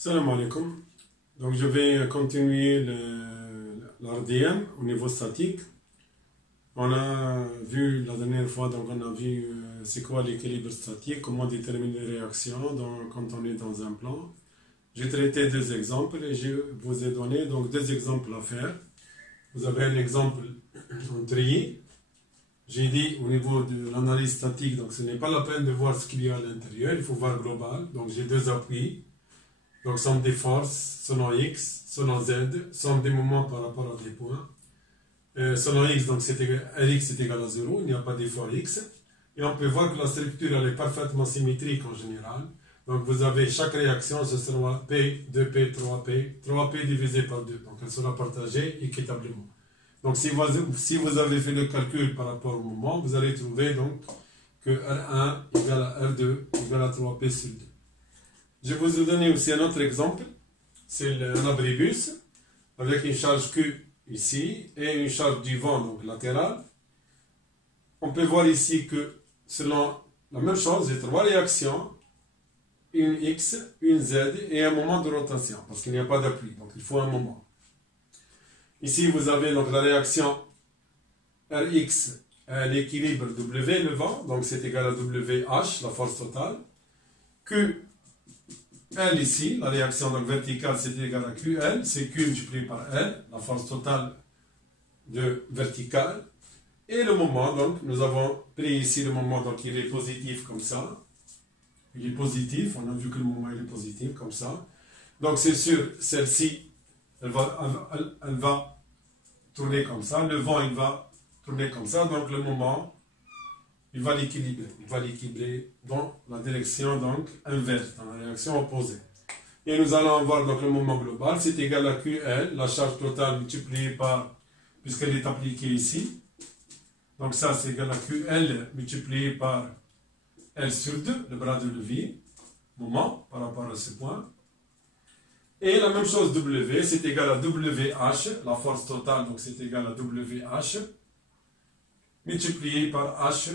Salam alaikum. Donc je vais continuer l'RDM au niveau statique. On a vu la dernière fois, donc on a vu c'est quoi l'équilibre statique, comment déterminer les réactions quand on est dans un plan. J'ai traité deux exemples et je vous ai donné donc deux exemples à faire. Vous avez un exemple en trié. J'ai dit au niveau de l'analyse statique, donc ce n'est pas la peine de voir ce qu'il y a à l'intérieur, il faut voir global. Donc j'ai deux appuis. Donc somme des forces selon x, selon z, somme des moments par rapport à des points. Selon x, donc Rx est égal à 0, il n'y a pas d'effort x. Et on peut voir que la structure elle est parfaitement symétrique en général. Donc vous avez chaque réaction, ce sera P, 2P, 3P, 3P divisé par 2. Donc elle sera partagée équitablement. Donc si vous avez fait le calcul par rapport au moment, vous allez trouver donc que R1 égale à R2 égale à 3P sur 2. Je vais vous donner aussi un autre exemple. C'est un abribus avec une charge Q ici et une charge du vent donc latérale. On peut voir ici que selon la même chose, j'ai trois réactions, une X, une Z et un moment de rotation parce qu'il n'y a pas d'appui, donc il faut un moment. Ici vous avez donc la réaction Rx à l'équilibre W, le vent, donc c'est égal à WH, la force totale. Q L ici, la réaction donc verticale c'est égal à QL, c'est Q multiplié par L, la force totale de verticale. Et le moment, donc nous avons pris ici le moment, donc il est positif comme ça. Il est positif, on a vu que le moment il est positif comme ça. Donc c'est sûr, celle-ci, elle va tourner comme ça, le vent il va tourner comme ça, donc le moment il va l'équilibrer dans la direction donc inverse, dans la direction opposée. Et nous allons voir donc le moment global, c'est égal à QL, la charge totale multipliée par, puisqu'elle est appliquée ici. Donc ça c'est égal à QL multiplié par L sur 2, le bras de levier, moment par rapport à ce point. Et la même chose W, c'est égal à WH, la force totale, donc c'est égal à WH, multiplié par H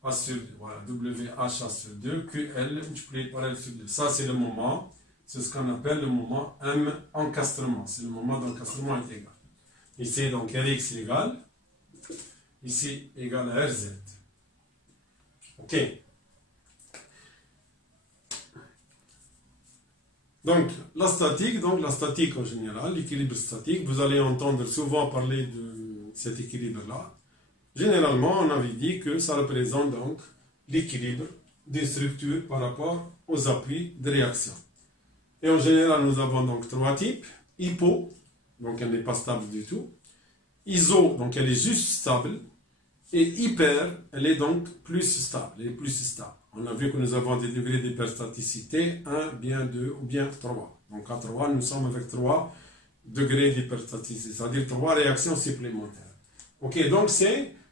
A sur 2, voilà, WH A sur 2, QL multiplié par L sur 2. Ça c'est le moment, c'est ce qu'on appelle le moment M encastrement, c'est le moment d'encastrement est égal. Ici donc Rx égale, ici égale à Rz. Ok. Donc la statique en général, l'équilibre statique, vous allez entendre souvent parler de cet équilibre-là. Généralement, on avait dit que ça représente donc l'équilibre des structures par rapport aux appuis de réaction. Et en général, nous avons donc trois types. Hypo, donc elle n'est pas stable du tout. Iso, donc elle est juste stable. Et hyper, elle est donc plus stable, elle est plus stable. On a vu que nous avons des degrés d'hyperstaticité, 1, bien 2 ou bien 3. Donc à 3, nous sommes avec 3 degrés d'hyperstaticité, c'est-à-dire 3 réactions supplémentaires. Ok, donc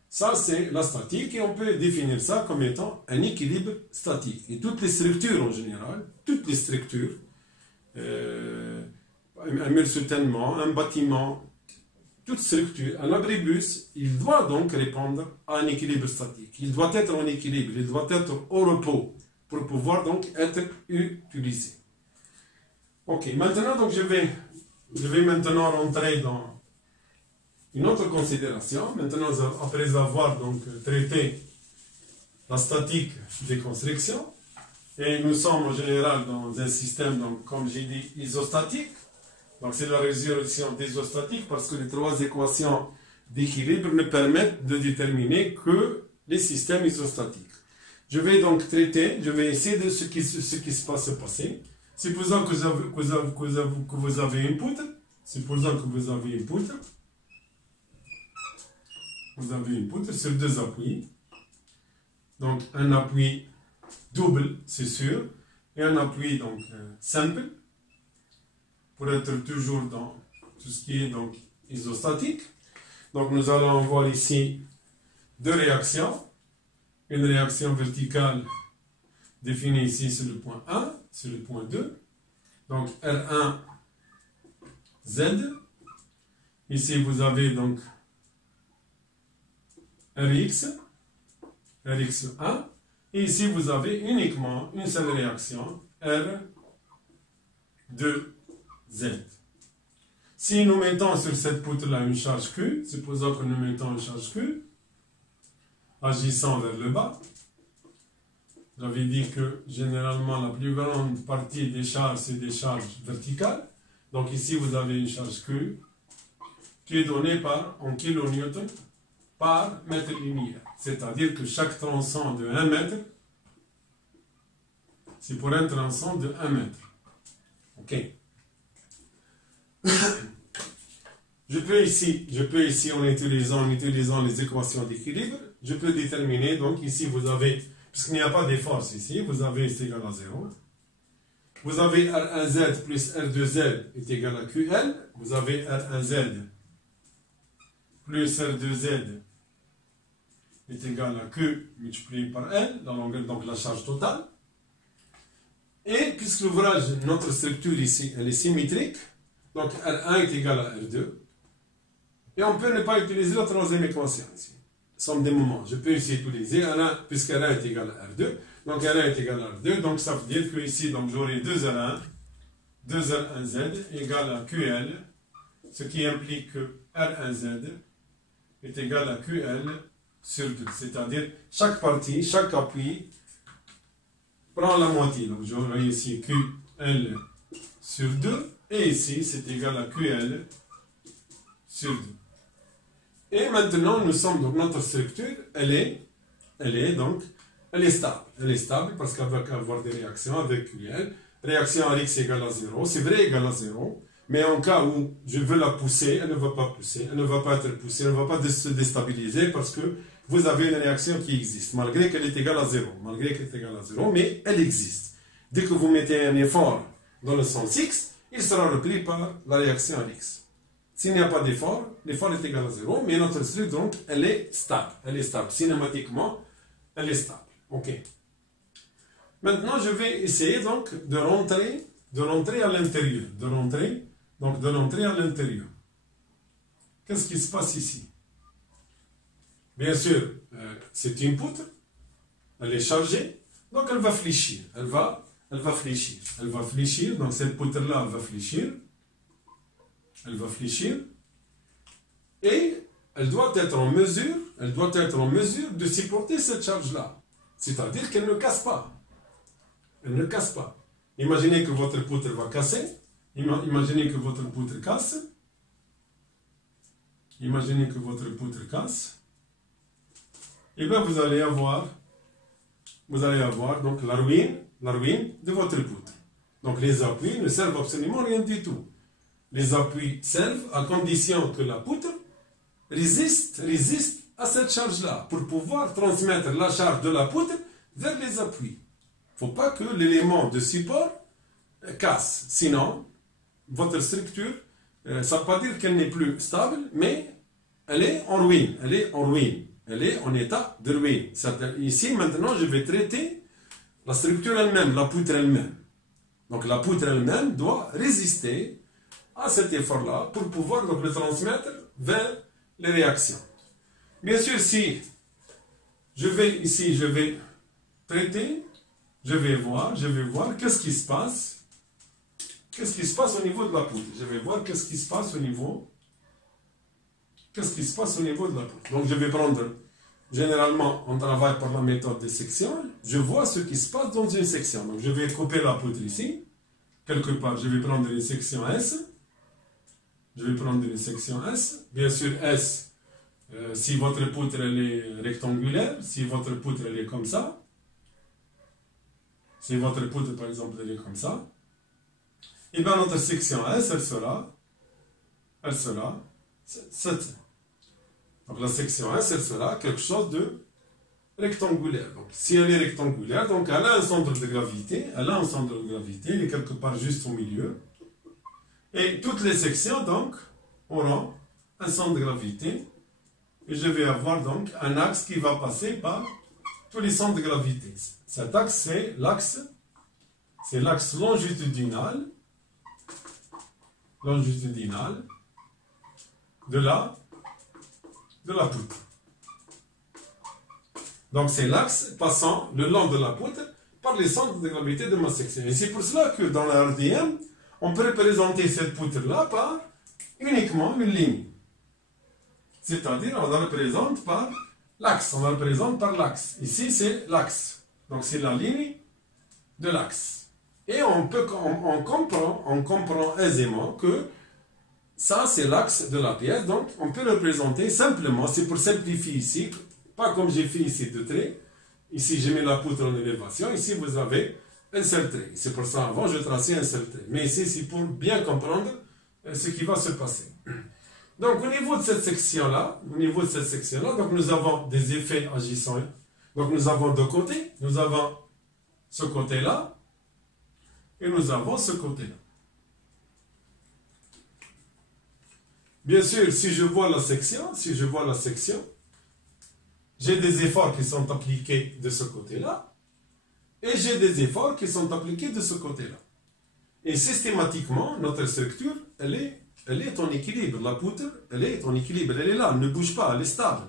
ça c'est la statique et on peut définir ça comme étant un équilibre statique. Et toutes les structures en général, toutes les structures, un mur soutènement, un bâtiment, toute structure, un abribus, il doit donc répondre à un équilibre statique. Il doit être en équilibre, il doit être au repos pour pouvoir donc être utilisé. Ok, maintenant donc je vais maintenant rentrer dans une autre considération. Maintenant, après avoir donc traité la statique des constructions, et nous sommes en général dans un système, donc, comme j'ai dit, isostatique. Donc c'est la résolution d'isostatique parce que les trois équations d'équilibre ne permettent de déterminer que les systèmes isostatiques. Je vais donc traiter, je vais essayer de ce qui se passe au passé. Supposons que vous avez une poutre. Supposons que vous avez une poutre. Vous avez une poutre sur deux appuis. Donc un appui double, c'est sûr, et un appui donc simple, pour être toujours dans tout ce qui est donc isostatique. Donc nous allons voir ici deux réactions. Une réaction verticale définie ici sur le point 1, sur le point 2. Donc R1 Z. Ici vous avez donc Rx1. Et ici vous avez uniquement une seule réaction R2Z. Si nous mettons sur cette poutre-là une charge Q, supposons que nous mettons une charge Q, agissant vers le bas, j'avais dit que généralement la plus grande partie des charges, c'est des charges verticales. Donc ici, vous avez une charge Q qui est donnée en kilonewtons par mètre linéaire. C'est-à-dire que chaque tronçon de 1 mètre, c'est pour un tronçon de 1 mètre. OK. Je peux ici, en utilisant les équations d'équilibre, je peux déterminer, donc ici vous avez, puisqu'il n'y a pas de force ici, vous avez c'est égal à 0. Vous avez R1Z plus R2Z est égal à QL. Vous avez R1Z plus R2Z est égal à Q multiplié par L, la longueur, donc la charge totale. Et puisque l'ouvrage, notre structure ici, elle est symétrique, donc R1 est égal à R2. Et on peut ne pas utiliser la troisième équation ici. Somme des moments. Je peux ici utiliser R1, puisque R1 est égal à R2. Donc R1 est égal à R2. Donc ça veut dire que ici, j'aurai 2R1, 2R1Z égale à QL, ce qui implique que R1Z est égal à QL sur 2. C'est-à-dire, chaque partie, chaque appui prend la moitié. Donc j'aurai ici QL sur 2. Et ici, c'est égal à QL sur 2. Et maintenant, nous sommes, donc notre structure, elle est stable. Elle est stable parce qu'elle va avoir des réactions avec QL. Réaction à X égale à 0. C'est vrai, égale à 0. Mais en cas où je veux la pousser, elle ne va pas pousser. Elle ne va pas être poussée. Elle ne va pas se déstabiliser parce que vous avez une réaction qui existe. Malgré qu'elle est égale à 0. Malgré qu'elle est égale à 0. Mais elle existe. Dès que vous mettez un effort dans le sens X, il sera repris par la réaction à X. S'il n'y a pas d'effort, l'effort est égal à 0, mais notre structure, donc, elle est stable. Elle est stable. Cinématiquement, elle est stable. OK. Maintenant, je vais essayer, donc, de rentrer à l'intérieur. De rentrer à l'intérieur. Qu'est-ce qui se passe ici? Bien sûr, c'est une poutre. Elle est chargée. Donc, elle va fléchir. Elle va fléchir. Elle va fléchir. Donc, cette poutre-là, elle va fléchir. Elle va fléchir et elle doit être en mesure de supporter cette charge-là. C'est-à-dire qu'elle ne casse pas. Elle ne casse pas. Imaginez que votre poutre va casser. Imaginez que votre poutre casse. Imaginez que votre poutre casse. Et bien vous allez avoir donc la ruine de votre poutre. Donc les appuis ne servent absolument rien du tout. Les appuis servent à condition que la poutre résiste à cette charge-là pour pouvoir transmettre la charge de la poutre vers les appuis. Il ne faut pas que l'élément de support casse. Sinon, votre structure, ça ne veut pas dire qu'elle n'est plus stable, mais elle est en ruine. Elle est en ruine. Elle est en état de ruine. Ici, maintenant, je vais traiter la structure elle-même, la poutre elle-même. Donc la poutre elle-même doit résister à cet effort-là pour pouvoir donc le transmettre vers les réactions. Bien sûr, si je vais traiter, je vais voir qu'est-ce qui se passe au niveau de la poutre. Je vais voir qu'est-ce qui se passe au niveau de la poutre. Donc je vais prendre, généralement on travaille par la méthode des sections, je vois ce qui se passe dans une section. Donc je vais couper la poutre ici, quelque part, je vais prendre une section S. Je vais prendre une section S. Bien sûr, S, si votre poutre elle est rectangulaire, si votre poutre elle est comme ça, si votre poutre par exemple elle est comme ça, et bien notre section S, elle sera cette. Donc la section S, elle sera quelque chose de rectangulaire. Donc si elle est rectangulaire, donc elle a un centre de gravité, elle est quelque part juste au milieu. Et toutes les sections, donc, auront un centre de gravité. Et je vais avoir, donc, un axe qui va passer par tous les centres de gravité. Cet axe, c'est l'axe longitudinal de la poutre. Donc, c'est l'axe passant le long de la poutre par les centres de gravité de ma section. Et c'est pour cela que dans la RDM, on peut représenter cette poutre-là par uniquement une ligne. C'est-à-dire, on la représente par l'axe. On la représente par l'axe. Ici, c'est l'axe. Donc, c'est la ligne de l'axe. Et on comprend aisément que ça, c'est l'axe de la pièce. Donc, on peut représenter simplement, c'est pour simplifier ici, pas comme j'ai fait ici de traits. Ici, j'ai mis la poutre en élévation. Ici, vous avez un seul trait. C'est pour ça, avant, je traçais un seul trait. Mais ici, c'est pour bien comprendre ce qui va se passer. Donc, au niveau de cette section-là, donc nous avons des effets agissants. Donc, nous avons deux côtés. Nous avons ce côté-là et nous avons ce côté-là. Bien sûr, si je vois la section, j'ai des efforts qui sont appliqués de ce côté-là et j'ai des efforts qui sont appliqués de ce côté-là. Et systématiquement, notre structure, elle est en équilibre. La poutre, elle est en équilibre. Elle est là, elle ne bouge pas, elle est stable.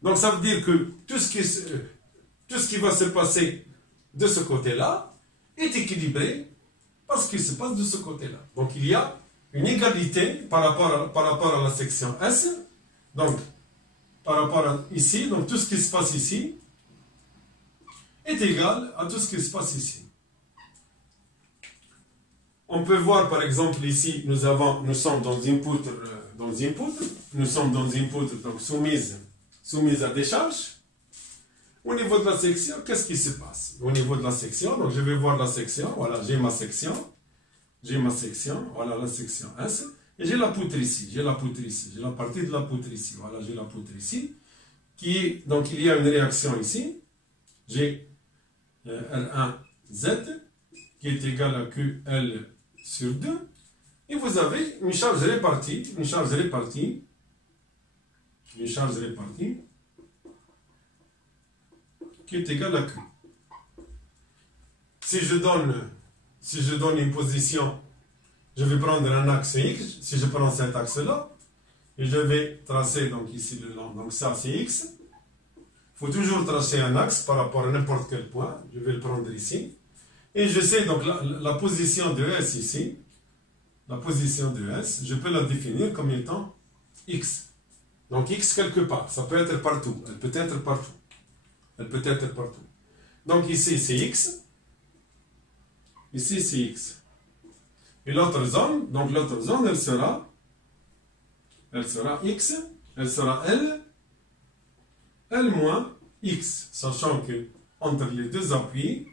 Donc ça veut dire que tout ce qui va se passer de ce côté-là est équilibré par ce qui se passe de ce côté-là. Donc il y a une égalité par rapport à la section S. Donc, par rapport à ici, donc tout ce qui se passe ici est égal à tout ce qui se passe ici. On peut voir par exemple ici, nous sommes dans une poutre, nous sommes dans une poutre donc soumise à des charges. Au niveau de la section, qu'est-ce qui se passe? Au niveau de la section, donc je vais voir la section, voilà, j'ai ma section, voilà la section S, et j'ai la poutre ici, j'ai la partie de la poutre ici, voilà, j'ai la poutre ici, donc il y a une réaction ici, j'ai R1Z qui est égal à QL sur 2, et vous avez une charge répartie, qui est égale à Q. Si je donne une position, je vais prendre un axe X, si je prends cet axe-là, et je vais tracer donc ici le long, donc ça c'est X. Il faut toujours tracer un axe par rapport à n'importe quel point, je vais le prendre ici. Et je sais donc la position de S ici, je peux la définir comme étant X. Donc X quelque part, ça peut être partout, elle peut être partout. Donc ici c'est X, ici c'est X. Et l'autre zone, elle sera X, elle sera L moins X, sachant que entre les deux appuis,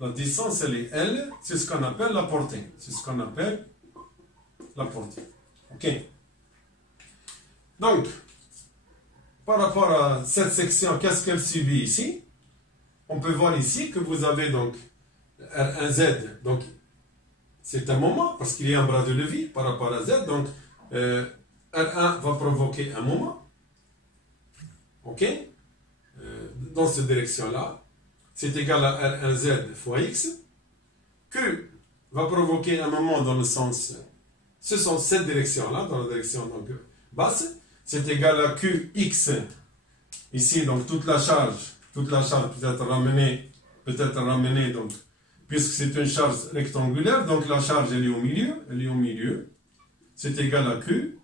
la distance elle est L, c'est ce qu'on appelle la portée. Ok. Donc, par rapport à cette section, qu'est-ce qu'elle subit ici? On peut voir ici que vous avez donc R1Z, donc c'est un moment, parce qu'il y a un bras de levier par rapport à Z, donc R1 va provoquer un moment, ok, dans cette direction-là, c'est égal à R1Z fois X, Q va provoquer un moment dans le sens, ce sont cette direction-là, dans la direction donc, basse, c'est égal à QX, ici donc toute la charge peut être ramenée, donc, puisque c'est une charge rectangulaire, donc la charge elle est au milieu, c'est égal à Q,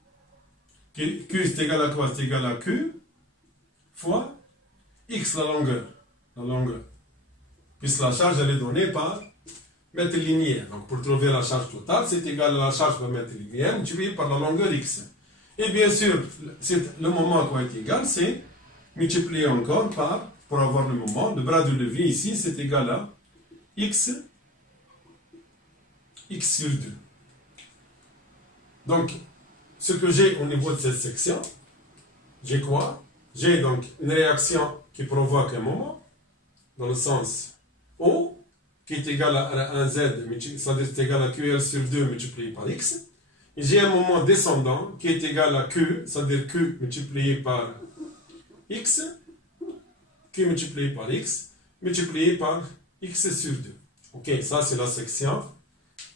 Q c'est égal à quoi? C'est égal à Q fois X, la longueur, puisque la charge elle est donnée par mètre linéaire, donc pour trouver la charge totale, c'est égal à la charge par mètre linéaire, multiplié par la longueur X. Et bien sûr, le moment qui est égal, c'est multiplié encore par, pour avoir le moment, le bras de levier ici, c'est égal à X sur 2. Donc, ce que j'ai au niveau de cette section, j'ai quoi? J'ai donc une réaction qui provoque un moment, dans le sens O, qui est égal à 1Z, c'est-à-dire c'est égal à QL sur 2 multiplié par X. Et j'ai un moment descendant qui est égal à Q, c'est-à-dire Q multiplié par X, Q multiplié par X, multiplié par X sur 2. Ok, ça c'est la section,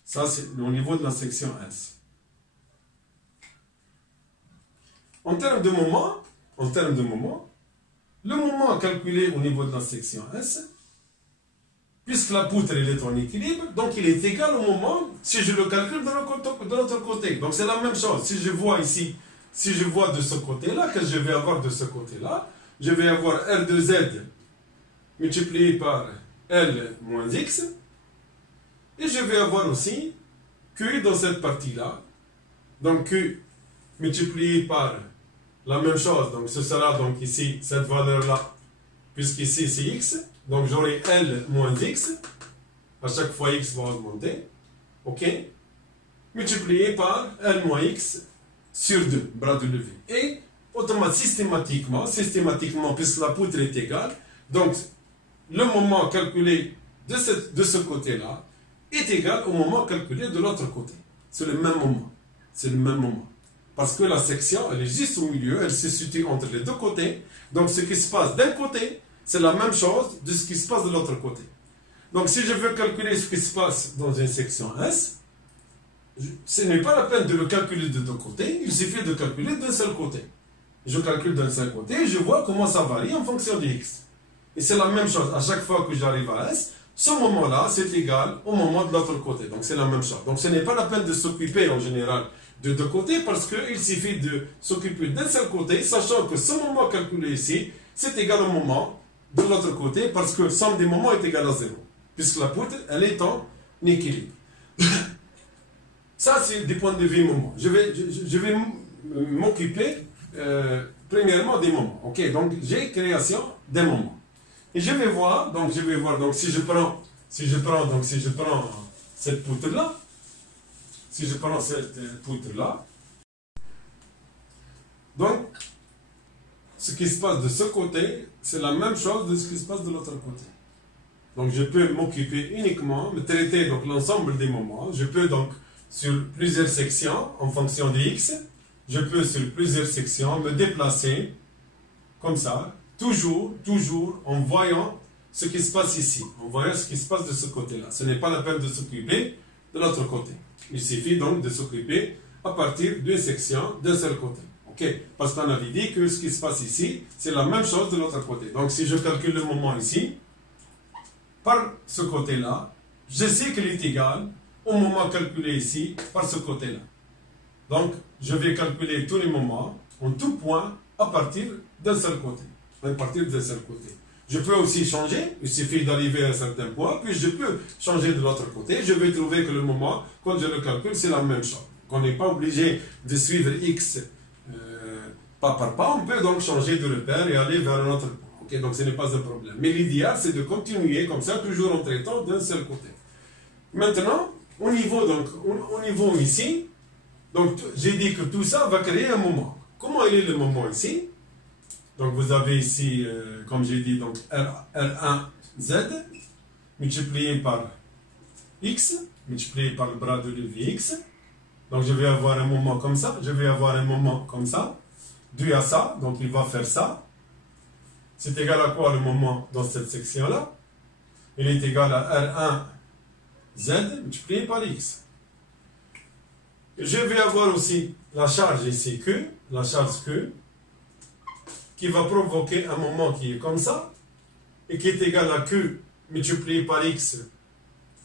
ça c'est au niveau de la section S. En termes de moment, le moment à calculer au niveau de la section S, puisque la poutre elle est en équilibre, donc il est égal au moment si je le calcule de l'autre côté. Donc c'est la même chose. Si je vois ici, si je vois de ce côté-là, que je vais avoir de ce côté-là, je vais avoir R de Z multiplié par L moins X, et je vais avoir aussi Q dans cette partie-là. Donc Q multiplié par la même chose, donc ce sera donc ici cette valeur-là, puisqu'ici c'est X, donc j'aurai L moins X, à chaque fois X va augmenter, ok, multiplié par L moins X sur 2, bras de levier. Et automatiquement, systématiquement, puisque la poutre est égale, donc le moment calculé de ce côté-là est égal au moment calculé de l'autre côté. C'est le même moment. C'est le même moment. Parce que la section, elle est juste au milieu, elle se situe entre les deux côtés. Donc ce qui se passe d'un côté, c'est la même chose de ce qui se passe de l'autre côté. Donc si je veux calculer ce qui se passe dans une section S, ce n'est pas la peine de le calculer de deux côtés, il suffit de calculer d'un seul côté. Je calcule d'un seul côté et je vois comment ça varie en fonction de X. Et c'est la même chose, à chaque fois que j'arrive à S, ce moment-là, c'est égal au moment de l'autre côté. Donc c'est la même chose. Donc ce n'est pas la peine de s'occuper en général de deux côtés parce qu'il suffit de s'occuper d'un seul côté, sachant que ce moment calculé ici, c'est égal au moment de l'autre côté parce que le somme des moments est égal à 0. Puisque la poutre, elle est en équilibre. Ça, c'est du point de vue moment. Je vais m'occuper premièrement des moments. Ok, donc j'ai création des moments. Et je vais voir, donc si je prends cette poutre-là, donc ce qui se passe de ce côté, c'est la même chose de ce qui se passe de l'autre côté. Donc je peux m'occuper uniquement, me traiter donc l'ensemble des moments. Je peux donc sur plusieurs sections en fonction de X, je peux sur plusieurs sections me déplacer comme ça, toujours en voyant ce qui se passe ici, en voyant ce qui se passe de ce côté-là. Ce n'est pas la peine de s'occuper de l'autre côté. Il suffit donc de s'occuper à partir d'une section d'un seul côté. Ok? Parce qu'on avait dit que ce qui se passe ici, c'est la même chose de l'autre côté. Donc si je calcule le moment ici, par ce côté-là, je sais qu'il est égal au moment calculé ici par ce côté-là. Donc, je vais calculer tous les moments en tout point à partir d'un seul côté. Je peux aussi changer, il suffit d'arriver à un certain point, puis je peux changer de l'autre côté. Je vais trouver que le moment, quand je le calcule, c'est la même chose. On n'est pas obligé de suivre X pas par pas, on peut donc changer de repère et aller vers un autre point. Okay, donc ce n'est pas un problème. Mais l'idéal, c'est de continuer comme ça, toujours en traitant d'un seul côté. Maintenant, au niveau ici, donc j'ai dit que tout ça va créer un moment. Comment il est le moment ici? Donc vous avez ici, comme j'ai dit, donc R1Z multiplié par X, multiplié par le bras de levier X. Donc je vais avoir un moment comme ça, je vais avoir un moment comme ça, dû à ça, donc il va faire ça. C'est égal à quoi le moment dans cette section-là? Il est égal à R1Z multiplié par X. Je vais avoir aussi la charge ici Q, la charge Q, qui va provoquer un moment qui est comme ça, et qui est égal à Q multiplié par X,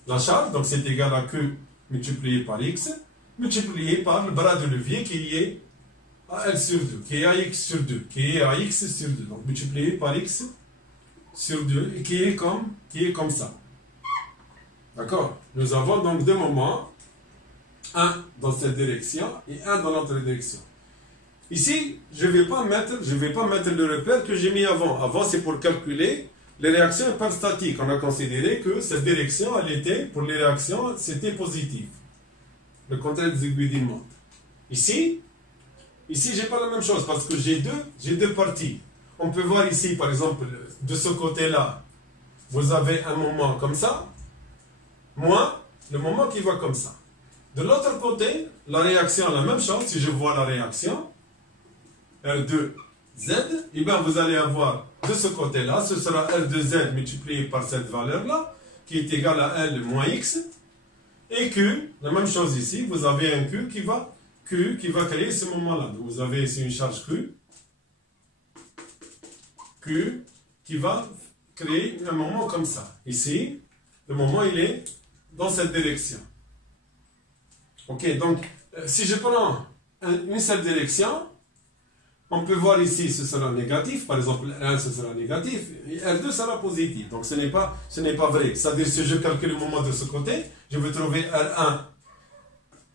la charge, donc c'est égal à Q multiplié par X, multiplié par le bras de levier qui est à L sur 2, qui est à X sur 2, qui est à X sur 2, donc multiplié par X sur 2, et qui est comme ça. D'accord? Nous avons donc deux moments, un dans cette direction et un dans l'autre direction. Ici, je ne vais pas mettre le repère que j'ai mis avant. Avant, c'est pour calculer les réactions hyperstatiques. On a considéré que cette direction, pour les réactions, c'était positif. Le contraire des aiguilles d'une montre. Ici, je n'ai pas la même chose parce que j'ai deux parties. On peut voir ici, par exemple, de ce côté-là, vous avez un moment comme ça, moins le moment qui va comme ça. De l'autre côté, la réaction, la même chose. Si je vois la réaction, R2Z, et bien vous allez avoir de ce côté-là, ce sera R2Z multiplié par cette valeur-là, qui est égale à L moins X, et Q, la même chose ici, vous avez un Q qui va créer ce moment-là. Donc vous avez ici une charge Q, Q qui va créer un moment comme ça. Ici, le moment, il est dans cette direction. Ok, donc, si je prends une seule direction, on peut voir ici, ce sera négatif. Par exemple, R1, ce sera négatif. Et R2 sera positif. Donc, ce n'est pas vrai. C'est-à-dire, si je calcule le moment de ce côté, je vais trouver R1,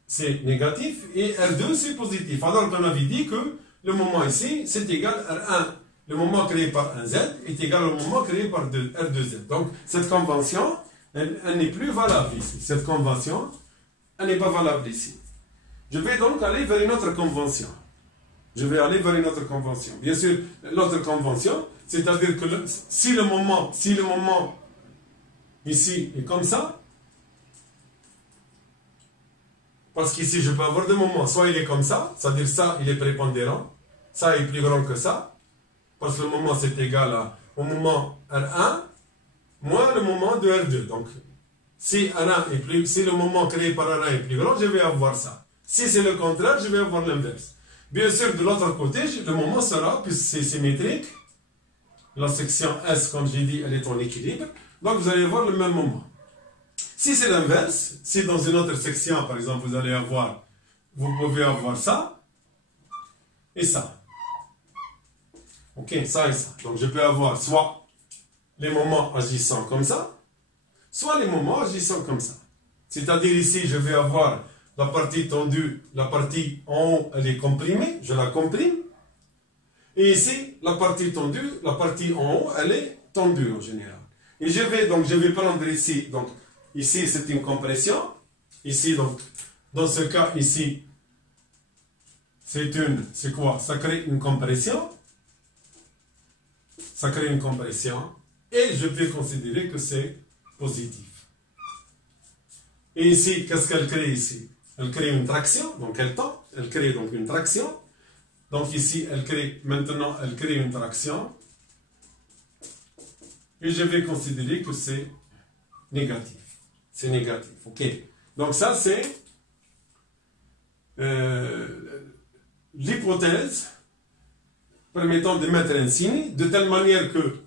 c'est négatif, et R2, c'est positif. Alors qu'on avait dit que le moment ici, c'est égal à R1. Le moment créé par un Z est égal au moment créé par R2Z. Donc, cette convention, elle n'est plus valable ici. Cette convention, elle n'est pas valable ici. Je vais donc aller vers une autre convention. Je vais aller vers une autre convention. Bien sûr, l'autre convention, c'est-à-dire que si le moment ici est comme ça, parce qu'ici je peux avoir deux moments, soit il est comme ça, c'est-à-dire ça il est prépondérant, ça est plus grand que ça, parce que le moment c'est égal au moment R1 moins le moment de R2. Donc, si le moment créé par R1 est plus grand, je vais avoir ça. Si c'est le contraire, je vais avoir l'inverse. Bien sûr, de l'autre côté, le moment sera, puisque c'est symétrique, la section S, comme j'ai dit, elle est en équilibre, donc vous allez avoir le même moment. Si c'est l'inverse, si dans une autre section, par exemple, vous pouvez avoir ça, et ça. Ok, ça et ça. Donc je peux avoir soit les moments agissant comme ça, soit les moments agissant comme ça. C'est-à-dire ici, je vais avoir la partie tendue, la partie en haut, elle est comprimée, je la comprime. Et ici, la partie tendue, la partie en haut, elle est tendue en général. Et je vais prendre ici, donc ici c'est une compression. Ici, donc, dans ce cas ici, c'est quoi? Ça crée une compression. Ça crée une compression. Et je peux considérer que c'est positif. Et ici, qu'est-ce qu'elle crée ici? Elle crée une traction, donc elle tend, elle crée donc une traction. Donc ici, elle crée une traction. Et je vais considérer que c'est négatif. C'est négatif, ok. Donc ça, c'est l'hypothèse permettant de mettre un signe de telle manière que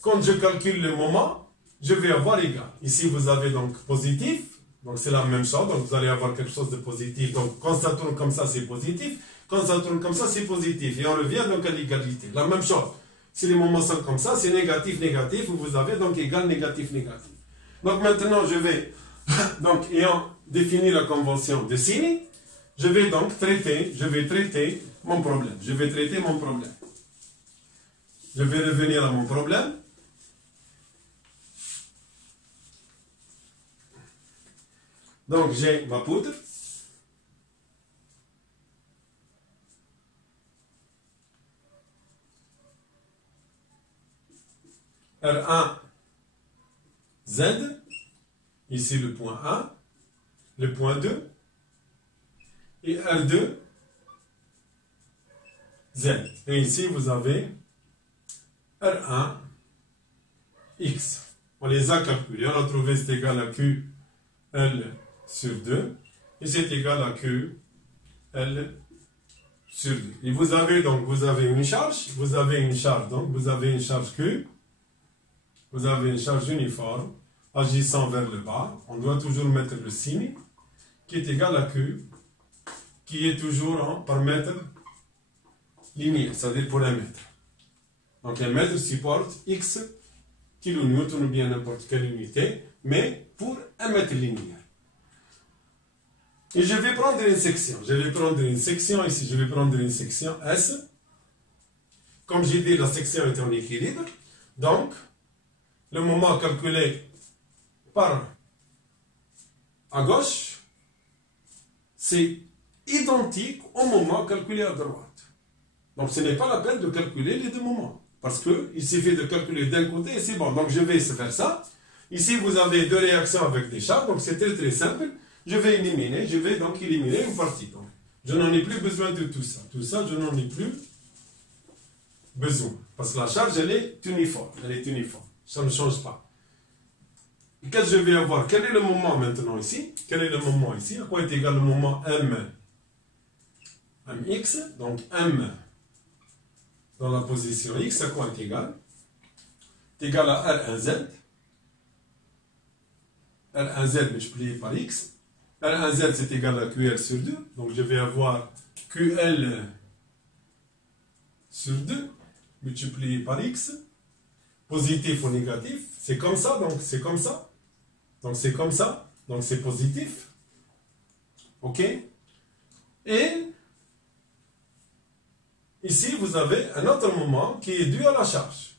quand je calcule le moment, je vais avoir égal. Ici, vous avez donc positif. Donc c'est la même chose, donc vous allez avoir quelque chose de positif. Donc quand ça tourne comme ça, c'est positif. Quand ça tourne comme ça, c'est positif. Et on revient donc à l'égalité. La même chose. Si les moments sont comme ça, c'est négatif, négatif. Vous avez donc égal, négatif, négatif. Donc maintenant, je vais, donc ayant défini la convention de signe, je vais donc traiter mon problème. Je vais traiter mon problème. Je vais revenir à mon problème. Donc, j'ai ma poudre. R1, Z. Ici, le point A. Le point 2. Et R2, Z. Et ici, vous avez R1, X. On les a calculés. On a trouvé c'est égal à Q, L sur 2, et c'est égal à Q, L sur 2. Et vous avez une charge, donc vous avez une charge Q, vous avez une charge uniforme, agissant vers le bas, on doit toujours mettre le signe, qui est égal à Q, qui est toujours par mètre linéaire, c'est-à-dire pour un mètre. Donc un mètre supporte X kilonewton ou bien n'importe quelle unité, mais pour un mètre linéaire. Et je vais prendre une section. Ici, je vais prendre une section S. Comme j'ai dit, la section est en équilibre. Donc, le moment calculé par à gauche, c'est identique au moment calculé à droite. Donc, ce n'est pas la peine de calculer les deux moments. Parce qu'il suffit de calculer d'un côté et c'est bon. Donc, je vais faire ça. Ici, vous avez deux réactions avec des charges. Donc, c'est très très simple. Je vais éliminer une partie. Donc, je n'en ai plus besoin de tout ça. Tout ça, je n'en ai plus besoin. Parce que la charge, elle est uniforme. Ça ne change pas. Qu'est-ce que je vais avoir? Quel est le moment maintenant ici? À quoi est égal le moment M? Mx, donc M. dans la position x, à quoi est égal? C'est égal à R1Z. R1Z multiplié par x. R1Z c'est égal à QL sur 2. Donc je vais avoir QL sur 2 multiplié par x. Positif ou négatif. C'est comme ça, donc c'est comme ça. Donc c'est comme ça. Donc c'est positif. OK? Et ici, vous avez un autre moment qui est dû à la charge.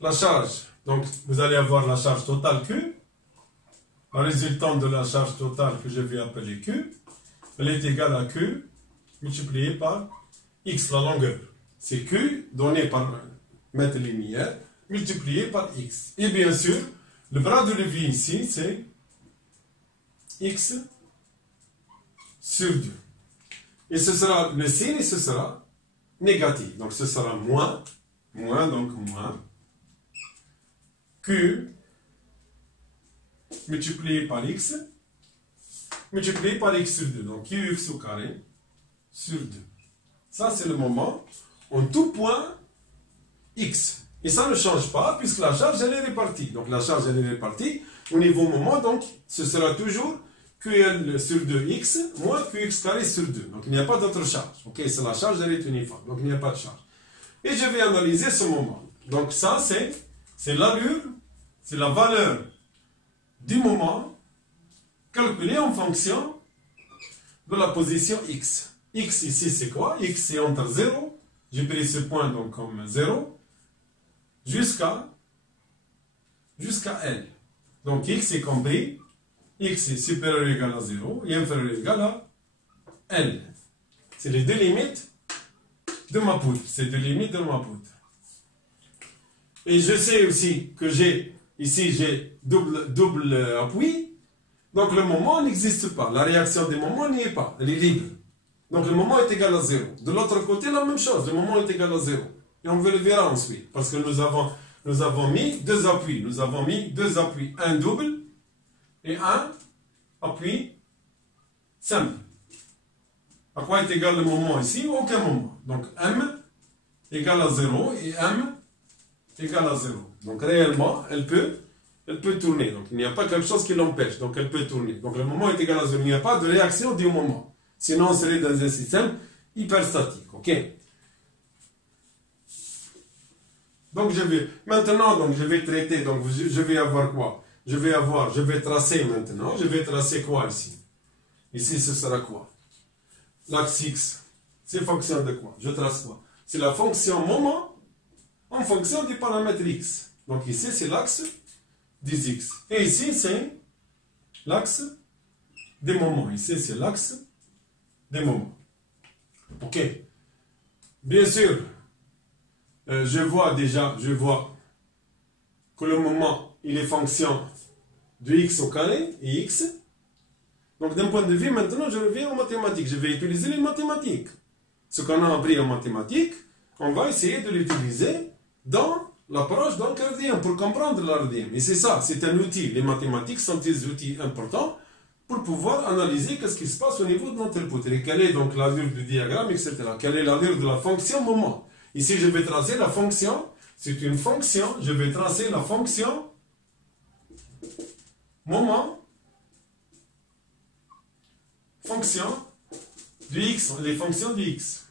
La charge, donc vous allez avoir la charge totale Q. La résultante de la charge totale que je vais appeler Q, elle est égale à Q multiplié par X, la longueur. C'est Q donné par mètre linéaire multiplié par X. Et bien sûr, le bras de levier ici, c'est X sur 2. Et ce sera le signe, et ce sera négatif. Donc ce sera moins, donc moins, Q multiplié par X, multiplié par X sur 2. Donc QX au carré sur 2. Ça, c'est le moment en tout point X. Et ça ne change pas puisque la charge, elle est répartie. Donc la charge, elle est répartie au niveau moment. Donc ce sera toujours QL sur 2X moins QX carré sur 2. Donc il n'y a pas d'autre charge. Ok, c'est la charge, elle est uniforme. Donc il n'y a pas de charge. Et je vais analyser ce moment. Donc ça, c'est l'allure, c'est la valeur du moment calculée en fonction de la position X. X ici, c'est quoi? X, c'est entre 0, j'ai pris ce point donc comme 0, jusqu'à L. Donc X est compris, X est supérieur ou égal à 0 et inférieur ou égal à L. C'est les deux limites de ma poutre. C'est deux limites de ma poutre. Et je sais aussi que ici j'ai double appui. Donc le moment n'existe pas. La réaction des moments n'y est pas. Elle est libre. Donc le moment est égal à 0. De l'autre côté, la même chose. Le moment est égal à 0. Et on le verra ensuite. Parce que nous avons mis deux appuis. Nous avons mis deux appuis. Un double et un appui simple. À quoi est égal le moment ici? Aucun moment. Donc M égale à 0 et M égale à 0. Donc réellement, elle peut tourner. Donc il n'y a pas quelque chose qui l'empêche. Donc elle peut tourner. Donc le moment est égal à 0. Il n'y a pas de réaction du moment. Sinon on serait dans un système hyperstatique. Ok? Donc maintenant je vais traiter. Donc je vais avoir quoi? Je vais tracer maintenant. Je vais tracer quoi ici? Ici ce sera quoi? L'axe X. C'est fonction de quoi? Je trace quoi? C'est la fonction moment en fonction du paramètre X. Donc ici c'est l'axe des X. Et ici c'est l'axe des moments. Ici c'est l'axe des moments. Ok. Bien sûr, je vois que le moment, il est fonction de x au carré et x. Donc d'un point de vue, maintenant, je reviens aux mathématiques. Je vais utiliser les mathématiques. Ce qu'on a appris en mathématiques, on va essayer de l'utiliser dans l'approche d'un RDM pour comprendre l'RDM. Et c'est ça, c'est un outil. Les mathématiques sont des outils importants pour pouvoir analyser qu'est-ce qui se passe au niveau de notre poutre. Et quelle est donc l'allure du diagramme, etc. Quelle est l'allure de la fonction moment. Ici, je vais tracer la fonction. C'est une fonction. Je vais tracer la fonction moment. Fonction du x. Les fonctions du x.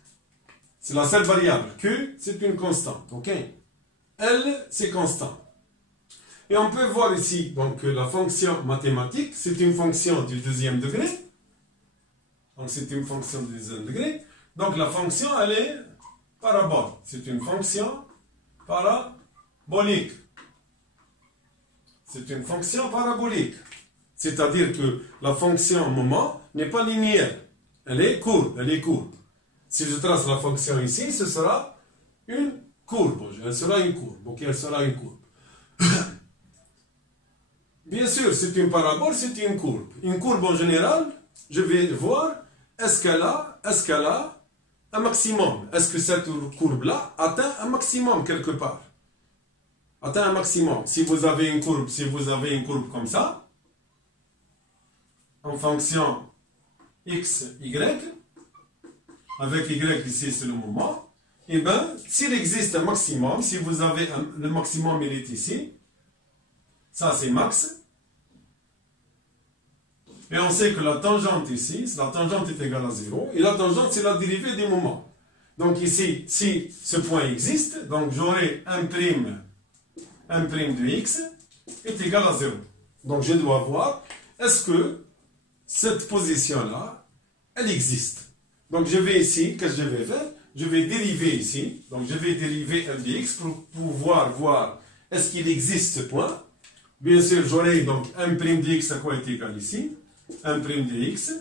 C'est la seule variable. Q, c'est une constante. Ok? L, c'est constant. Et on peut voir ici donc, que la fonction mathématique, c'est une fonction du deuxième degré. Donc c'est une fonction du deuxième degré. Donc la fonction, elle est parabole. C'est une fonction parabolique. C'est une fonction parabolique. C'est-à-dire que la fonction moment n'est pas linéaire. Elle est courbe. Si je trace la fonction ici, ce sera une courbe. Elle sera une courbe. Ok, elle sera une courbe. Bien sûr, c'est une parabole, c'est une courbe. Une courbe en général, je vais voir, est-ce qu'elle a un maximum? Est-ce que cette courbe-là atteint un maximum quelque part? Atteint un maximum. Si vous avez une courbe comme ça, en fonction x, y, avec y ici c'est le moment, eh bien, s'il existe un maximum, si vous avez le maximum, il est ici, ça c'est max, et on sait que la tangente ici, la tangente est égale à 0, et la tangente c'est la dérivée du moment. Donc ici, si ce point existe, donc j'aurai 1' de x est égal à 0. Donc je dois voir, est-ce que cette position-là, elle existe. Donc je vais ici, qu'est-ce que je vais faire? Je vais dériver ici, donc je vais dériver 1 de x pour pouvoir voir est-ce qu'il existe ce point. Bien sûr, j'aurai donc 1' de x à quoi est égal ici? 1' de x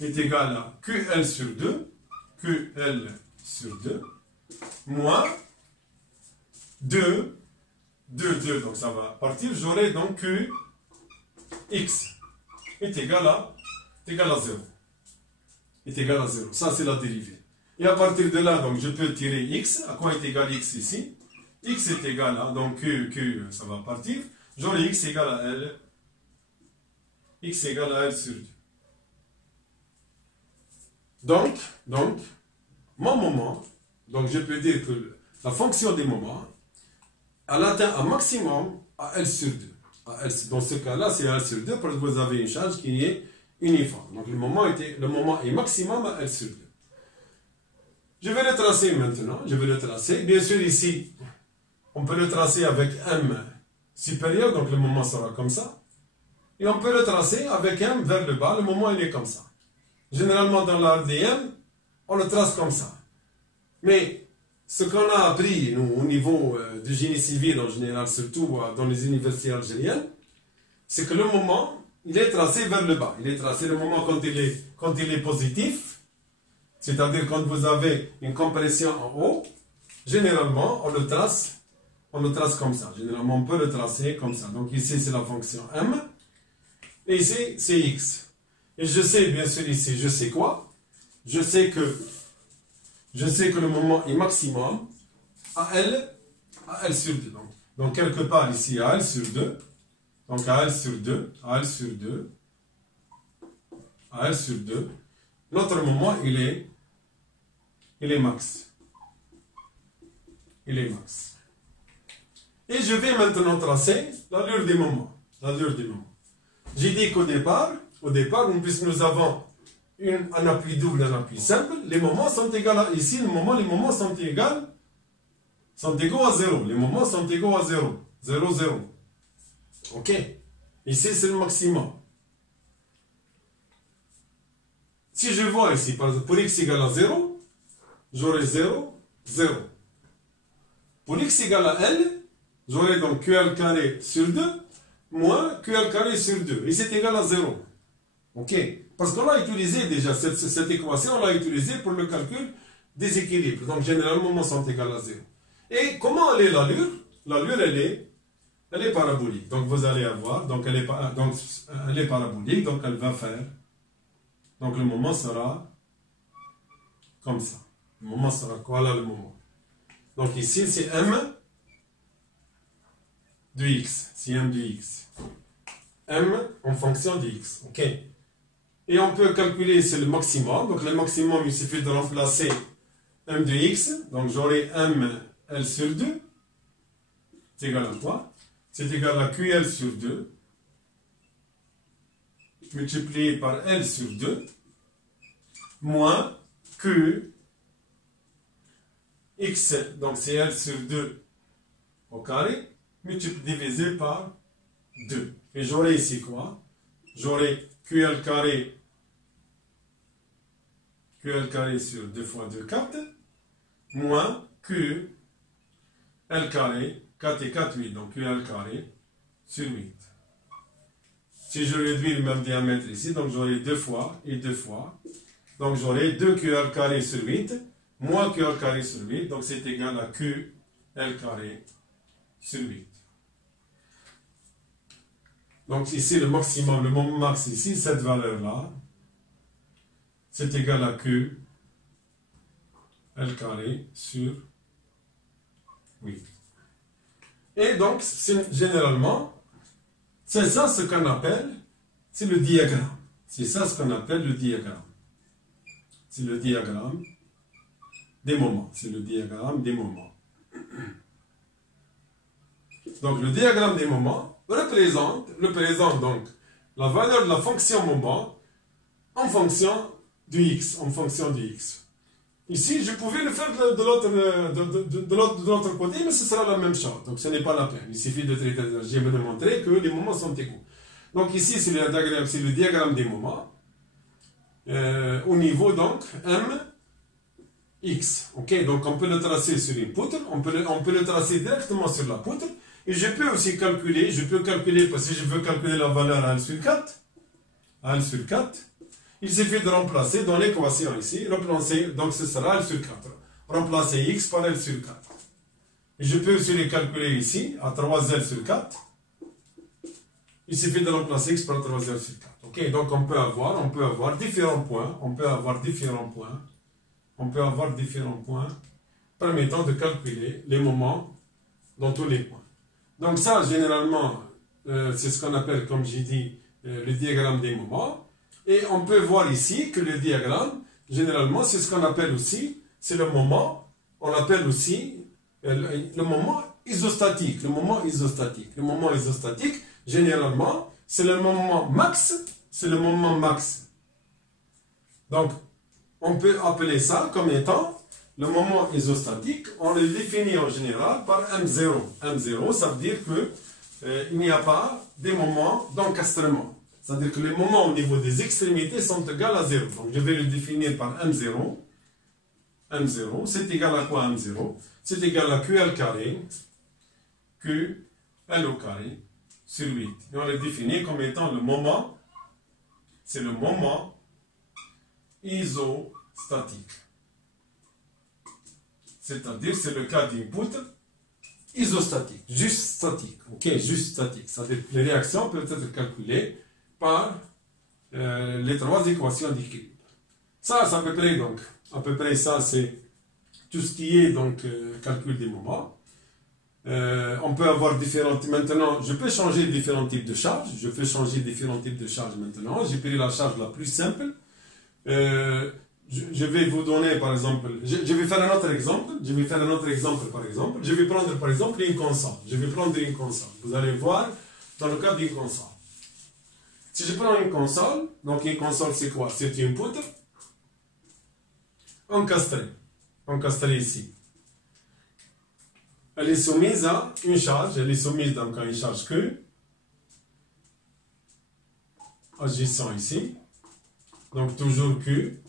est égal à ql sur 2, ql sur 2, moins 2, donc ça va partir, j'aurai donc qx est égal à 0. Est égal à 0. Ça, c'est la dérivée. Et à partir de là, donc, je peux tirer x. À quoi est égal x ici? X est égal à, donc q, ça va partir. J'aurai x égale à L. X égale à L sur 2. Donc, mon moment, donc je peux dire que la fonction des moments, elle atteint un maximum à L sur 2. Dans ce cas-là, c'est L sur 2 parce que vous avez une charge qui est uniforme. Donc le moment est maximum à L sur 2. Je vais le tracer maintenant. Je vais le tracer. Bien sûr, ici, on peut le tracer avec M supérieur, donc le moment sera comme ça. Et on peut le tracer avec M vers le bas, le moment il est comme ça. Généralement dans la RDM, on le trace comme ça. Mais ce qu'on a appris nous, au niveau du génie civil en général, surtout dans les universités algériennes, c'est que le moment, il est tracé vers le bas. Il est tracé le moment quand il est positif, c'est-à-dire quand vous avez une compression en haut, généralement on le trace comme ça. Généralement on peut le tracer comme ça. Donc ici c'est la fonction m, et ici c'est x. Et je sais bien sûr ici, je sais quoi? Je sais que le moment est maximum à L sur 2. Donc quelque part ici à L sur 2. Donc à L sur 2, à L sur 2, à L sur 2, notre moment il est max. Il est max. Et je vais maintenant tracer l'allure des moments. L'allure des moments. J'ai dit qu'au départ, puisque nous avons un appui double et un appui simple, les moments sont égaux à, ici, les moments sont égaux à 0. Les moments sont égaux à 0. 0, 0. Ok. Ici, c'est le maximum. Si je vois ici, par exemple, pour x égale à 0, j'aurai 0, 0. Pour x égale à L, j'aurai donc QL carré sur 2, moins QL carré sur 2. Et c'est égal à 0. Ok. Parce qu'on l'a utilisé déjà, cette équation, on l'a utilisée pour le calcul des équilibres. Donc, généralement, les moments sont égaux à 0. Et comment elle est l'allure? L'allure, elle est parabolique. Donc, vous allez avoir, donc elle est parabolique, donc elle va faire, donc le moment sera comme ça. Le moment sera quoi là, le moment? Donc, ici, c'est m de x. C'est m de x. M en fonction de x. Ok. Et on peut calculer, c'est le maximum. Donc le maximum, il suffit de remplacer m de x. Donc j'aurai m L sur 2. C'est égal à quoi? C'est égal à QL sur 2. Multiplié par L sur 2. Moins Q. X, donc c'est L sur 2 au carré. Divisé par 2. Et j'aurai ici quoi? J'aurai QL carré sur 2 fois 2, 4, moins Q, L carré, 4 et 4, 8, donc QL carré sur 8. Si je réduis le même diamètre ici, donc j'aurai 2 fois et 2 fois. Donc j'aurai 2 QL carré sur 8, moins QL carré sur 8, donc c'est égal à QL carré sur 8. Donc ici, le maximum, le moment max ici, cette valeur-là, c'est égal à Q, L carré sur 8. Et donc, généralement, c'est ça ce qu'on appelle, c'est le diagramme. C'est ça ce qu'on appelle le diagramme. C'est le diagramme des moments. C'est le diagramme des moments. Donc le diagramme des moments représente donc la valeur de la fonction moment en fonction du x, Ici, je pouvais le faire de l'autre côté, mais ce sera la même chose. Donc ce n'est pas la peine. Il suffit de traiter l'énergie et de montrer que les moments sont égaux. Donc ici, c'est le diagramme des moments au niveau donc mx. Ok, donc on peut le tracer sur une poutre, on peut le tracer directement sur la poutre. Et je peux aussi calculer, parce que je veux calculer la valeur à L sur 4, il suffit de remplacer dans l'équation ici, donc ce sera L sur 4. Remplacer x par L sur 4. Et je peux aussi les calculer ici, à 3L sur 4. Il suffit de remplacer x par 3L sur 4. Ok, donc on peut avoir différents points, permettant de calculer les moments dans tous les points. Donc ça, généralement, c'est ce qu'on appelle, comme j'ai dit, le diagramme des moments. Et on peut voir ici que le diagramme, généralement, c'est ce qu'on appelle aussi, c'est le moment, on l'appelle aussi le moment isostatique. Le moment isostatique, généralement, c'est le moment max. Donc, on peut appeler ça comme étant le moment isostatique. On le définit en général par M0. M0, ça veut dire qu'il n'y a pas des moments d'encastrement. C'est-à-dire que les moments au niveau des extrémités sont égaux à 0. Donc je vais le définir par M0. M0, c'est égal à quoi M0? C'est égal à QL carré, QL au carré, sur 8. Et on le définit comme étant le moment, c'est le moment isostatique. C'est-à-dire c'est le cas d'une poutre isostatique, juste statique. Ok, juste statique. C'est-à-dire que les réactions peuvent être calculées par les trois équations d'équilibre. Ça, c'est à peu près ça, c'est tout ce qui est donc calcul des moments. On peut avoir maintenant, je peux changer différents types de charges. Maintenant. J'ai pris la charge la plus simple. Je vais vous donner, par exemple, je vais faire un autre exemple. Par exemple. Je vais prendre, par exemple, une console. Vous allez voir, dans le cas d'une console. Si je prends une console, donc une console c'est quoi? C'est une poutre encastrée ici. Elle est soumise à une charge, donc à une charge Q, agissant ici. Donc toujours Q,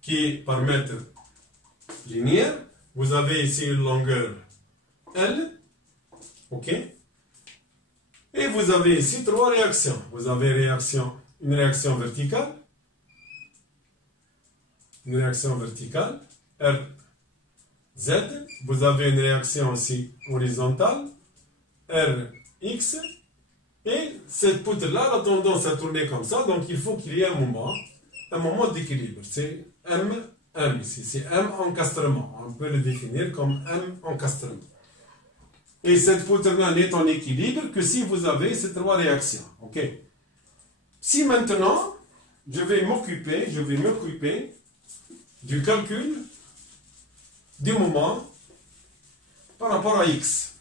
qui est par mètre linéaire. Vous avez ici une longueur L, ok? Et vous avez ici trois réactions. Vous avez une réaction verticale, RZ. Vous avez une réaction aussi horizontale, RX. Et cette poutre-là a tendance à tourner comme ça, donc il faut qu'il y ait un moment d'équilibre. C'est M ici, c'est M encastrement. On peut le définir comme M encastrement. Et cette poutre-là n'est en équilibre que si vous avez ces trois réactions. Ok. Si maintenant, je vais m'occuper du calcul du moment par rapport à x.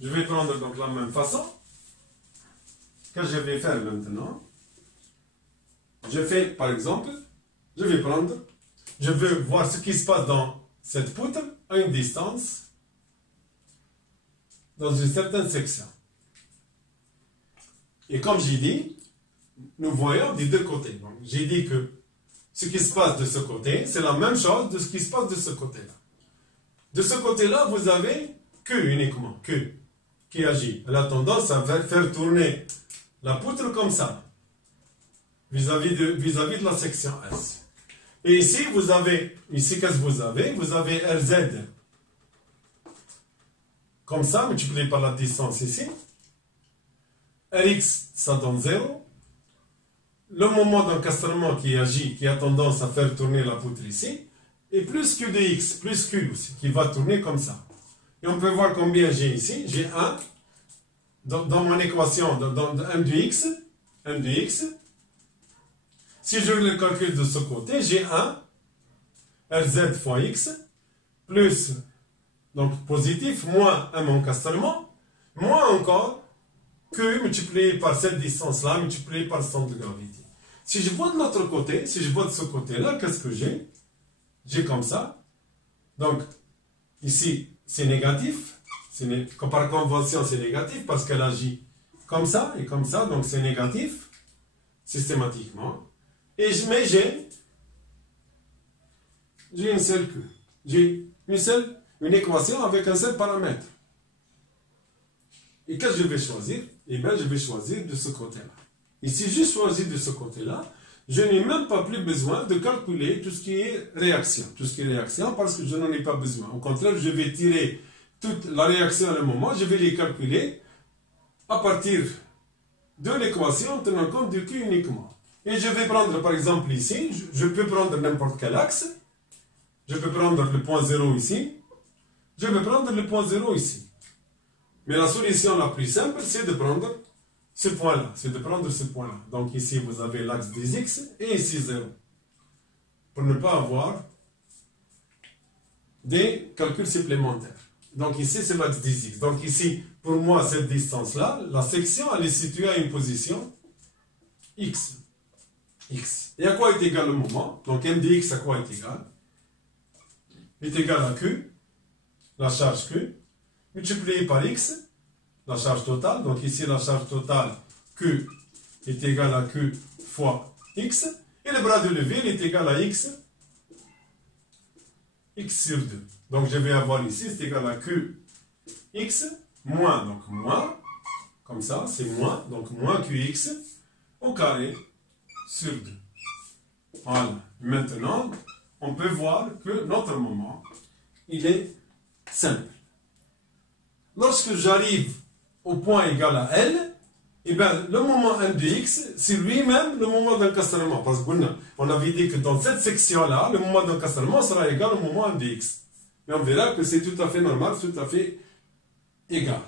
Je vais prendre donc la même façon que je vais faire maintenant. Je fais, par exemple, je veux voir ce qui se passe dans cette poutre à une distance, dans une certaine section. Et comme j'ai dit, nous voyons des deux côtés. Donc, j'ai dit que ce qui se passe de ce côté, c'est la même chose de ce qui se passe de ce côté-là. De ce côté-là, vous avez Q uniquement, Q, qui agit. Elle a tendance à faire tourner la poutre comme ça, vis-à-vis de la section S. Et ici, qu'est-ce que vous avez? Vous avez RZ, comme ça, multiplié par la distance ici. Rx, ça donne 0. Le moment d'encastrement qui agit, qui a tendance à faire tourner la poutre ici, et plus Q de x, plus Q aussi, qui va tourner comme ça. Et on peut voir combien j'ai ici. J'ai 1 dans mon équation, dans M de x. Si je le calcule de ce côté, j'ai 1 RZ fois X, plus, donc positif, moins M encasтрement, moins encore Q multiplié par cette distance-là, multiplié par le centre de gravité. Si je vois de l'autre côté, si je vois de ce côté-là, qu'est-ce que j'ai? J'ai comme ça. Donc, ici, c'est négatif. Par convention, c'est négatif parce qu'elle agit comme ça et comme ça. Donc, c'est négatif, systématiquement. Mais j'ai une seule Q. J'ai une équation avec un seul paramètre. Et qu'est-ce que je vais choisir? Eh bien, je vais choisir de ce côté-là. Et si je choisis de ce côté-là, je n'ai même pas plus besoin de calculer tout ce qui est réaction. Tout ce qui est réaction parce que je n'en ai pas besoin. Au contraire, je vais tirer toute la réaction à un moment, je vais les calculer à partir de l'équation en tenant compte du Q uniquement. Et je vais prendre, par exemple, ici, je peux prendre n'importe quel axe. Je peux prendre le point 0 ici. Je vais prendre le point 0 ici. Mais la solution la plus simple, c'est de prendre ce point-là. C'est de prendre ce point-là. Donc ici, vous avez l'axe des X et ici 0. Pour ne pas avoir des calculs supplémentaires. Donc ici, c'est l'axe des X. Donc ici, pour moi, cette distance-là, la section, elle est située à une position X. X. Et à quoi est égal le moment? Donc M de X à quoi est égal? Est égal à Q, la charge Q, multiplié par X, la charge totale. Donc ici, la charge totale Q est égale à Q fois X. Et le bras de levier est égal à X sur 2. Donc je vais avoir ici, c'est égal à Q X moins, donc moins, comme ça, c'est moins, donc moins QX au carré sur 2. Voilà. Maintenant, on peut voir que notre moment, il est simple. Lorsque j'arrive au point égal à L, eh bien, le moment M de X, c'est lui-même le moment d'encastrement. Parce qu'on avait dit que dans cette section-là, le moment d'encastrement sera égal au moment M de X. Et on verra que c'est tout à fait normal, tout à fait égal.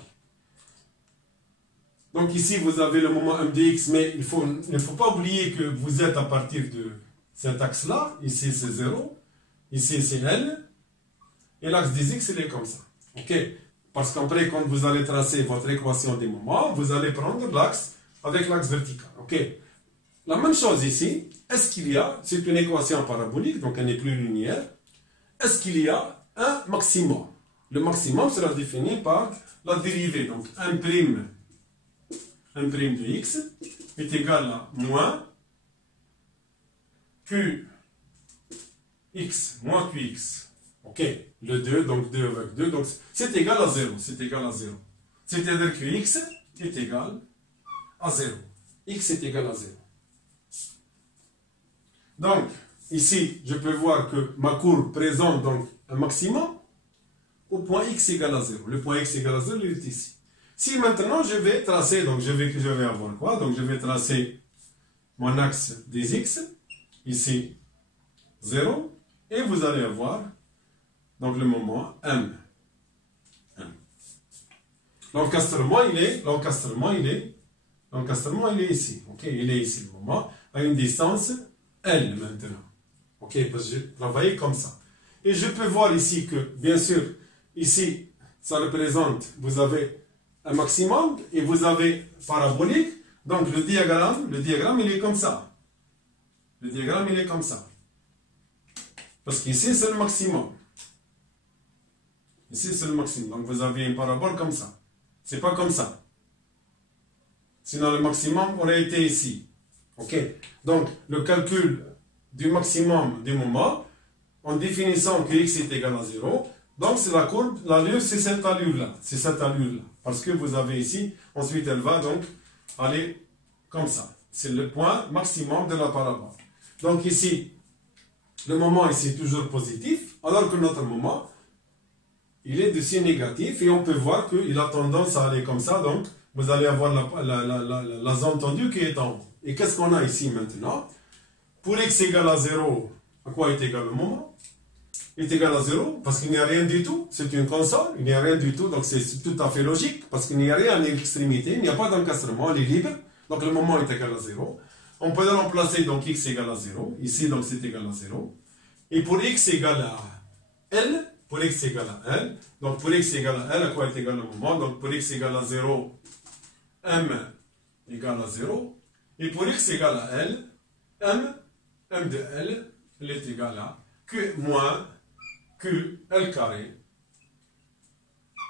Donc ici, vous avez le moment M de X, mais il ne faut pas oublier que vous êtes à partir de cet axe-là. Ici, c'est 0. Ici, c'est L. Et l'axe des X, il est comme ça. OK? Parce qu'après, quand vous allez tracer votre équation des moments, vous allez prendre l'axe avec l'axe vertical. OK? La même chose ici. Est-ce qu'il y a, c'est une équation parabolique, donc elle n'est plus linéaire. Est-ce qu'il y a un maximum? Le maximum sera défini par la dérivée. Donc 1' de x est égal à moins qx moins qx. OK? Le 2, donc 2 avec 2, donc c'est égal à 0. C'est égal à 0. C'est-à-dire que x est égal à 0. X est égal à 0. Donc, ici, je peux voir que ma courbe présente donc un maximum au point x égale à 0. Le point x égale à 0, il est ici. Si maintenant je vais tracer, donc je vais avoir quoi? Donc je vais tracer mon axe des x, ici 0, et vous allez avoir donc le moment M. L'encastrement, il est ici. Ok, il est ici le moment, à une distance L maintenant. Ok, parce que j'ai travaillé comme ça. Et je peux voir ici que, bien sûr, ici, ça représente, vous avez un maximum et vous avez parabolique. Donc le diagramme, il est comme ça. Le diagramme, il est comme ça. Parce qu'ici, c'est le maximum. Ici, c'est le maximum. Donc vous avez une parabole comme ça. C'est pas comme ça. Sinon, le maximum aurait été ici. OK? Donc, le calcul du maximum du moment, en définissant que x est égal à 0, donc c'est la courbe, l'allure, c'est cette allure-là. C'est cette allure-là. Parce que vous avez ici, ensuite elle va donc aller comme ça. C'est le point maximum de la parabole. Donc ici, le moment ici est toujours positif, alors que notre moment, il est de signe négatif et on peut voir qu'il a tendance à aller comme ça. Donc, vous allez avoir la zone tendue qui est en haut. Et qu'est-ce qu'on a ici maintenant? Pour x égale à 0, à quoi est égal le moment? Est égal à 0 parce qu'il n'y a rien du tout. C'est une console, il n'y a rien du tout. Donc, c'est tout à fait logique parce qu'il n'y a rien à l'extrémité. Il n'y a pas d'encastrement, il est libre. Donc, le moment est égal à 0. On peut le remplacer, donc x égale à 0. Ici, donc, c'est égal à 0. Et pour x égale à L, pour x égale à L, donc pour x égale à L, à quoi est égal le moment? Donc pour x égale à 0, m égale à 0. Et pour x égale à L, m de L, elle est égale à Q moins QL carré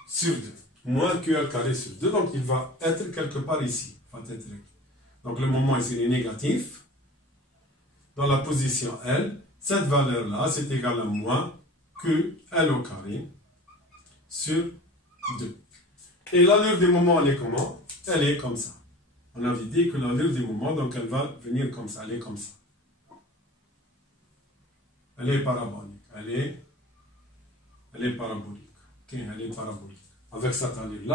sur 2. Moins QL carré sur 2. Donc il va être quelque part ici. Donc le moment ici est négatif. Dans la position L, cette valeur-là, c'est égal à moins QL au carré sur 2. Et l'allure du moment, elle est comment? Elle est comme ça. On avait dit que l'allure du moment, donc elle va venir comme ça. Elle est comme ça. Elle est parabolique. Elle est parabolique. Ok, elle est parabolique. Avec cette allure-là.